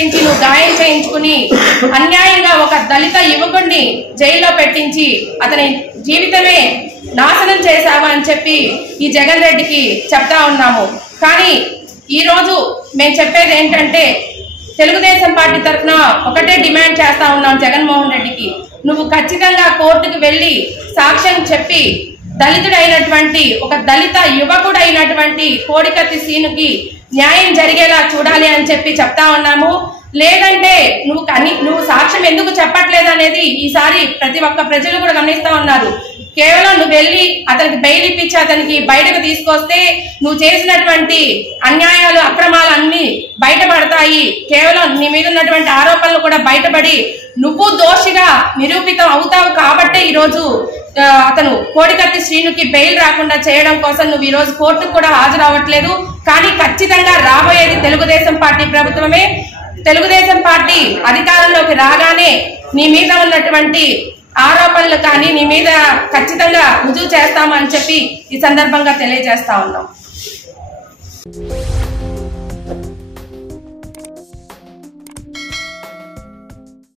ప్రేరేపించి నువ్వు గాయం చేయించుకుని అన్యాయంగా ఒక దళిత యువకుడిని జైల్లో పెట్టించి అతని జీవితమే నాశనం చేశావా అని చెప్పి ఈ జగన్ రెడ్డికి చెప్తా ఉన్నాము. కానీ ఈ రోజు మేము చెప్పేది ఏంటంటే తెలుగుదేశం పార్టీ తరఫున ఒకటే డిమాండ్ చేస్తా ఉన్నాం జగన్మోహన్ రెడ్డికి, నువ్వు ఖచ్చితంగా కోర్టుకు వెళ్ళి సాక్ష్యం చెప్పి దళితుడైనటువంటి ఒక దళిత యువకుడైనటువంటి కోడికత్తి శ్రీనుకి న్యాయం జరిగేలా చూడాలి అని చెప్పి చెప్తా ఉన్నాము. లేదంటే నువ్వు సాక్ష్యం ఎందుకు చెప్పట్లేదు అనేది ఈసారి ప్రతి ఒక్క ప్రజలు కూడా గమనిస్తా ఉన్నారు. కేవలం నువ్వు వెళ్ళి అతనికి బెయిల్ ఇప్పించి అతనికి బయటకు తీసుకొస్తే నువ్వు చేసినటువంటి అన్యాయాలు అక్రమాలు అన్ని బయటపడతాయి. కేవలం నీ మీద ఉన్నటువంటి ఆరోపణలు కూడా బయటపడి నువ్వు దోషిగా నిరూపితం అవుతావు కాబట్టే ఈరోజు అతను కోడికత్తి శ్రీనుకి బెయిల్ రాకుండా చేయడం కోసం నువ్వు ఈ రోజు కోర్టుకు కూడా హాజరవ్వట్లేదు. కానీ ఖచ్చితంగా రాబోయేది తెలుగుదేశం పార్టీ ప్రభుత్వమే. తెలుగుదేశం పార్టీ అధికారంలోకి రాగానే నీ మీద ఉన్నటువంటి ఆరోపణలు కానీ నీ మీద ఖచ్చితంగా రుజువు చేస్తామని చెప్పి ఈ సందర్భంగా తెలియజేస్తా ఉన్నాం.